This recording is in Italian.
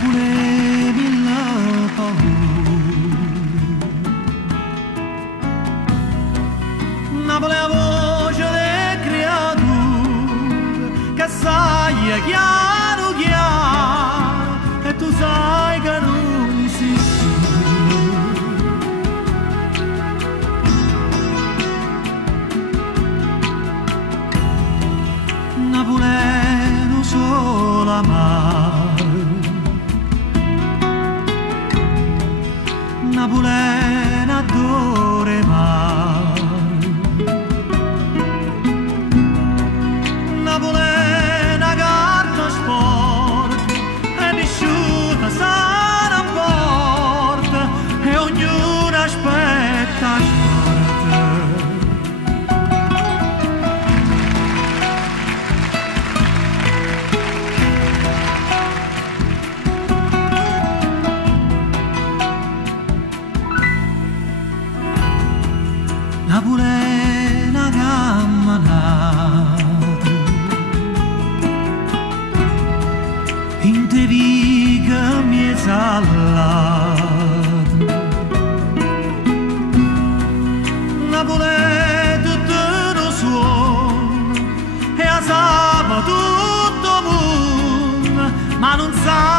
Napoli mille paure, Napoli è la voce delle creature che sai chiaro chiaro e tu sai che non esisti. Napoli non solo amare, Napoli non adore mai, Napoli è una carta sporca e nessuno sa non porta e ognuno aspetta sforza. Napoli è una camminata in te viga mi salata. Napoli è tutto lo suono e a sabato tutto mondo, ma non sa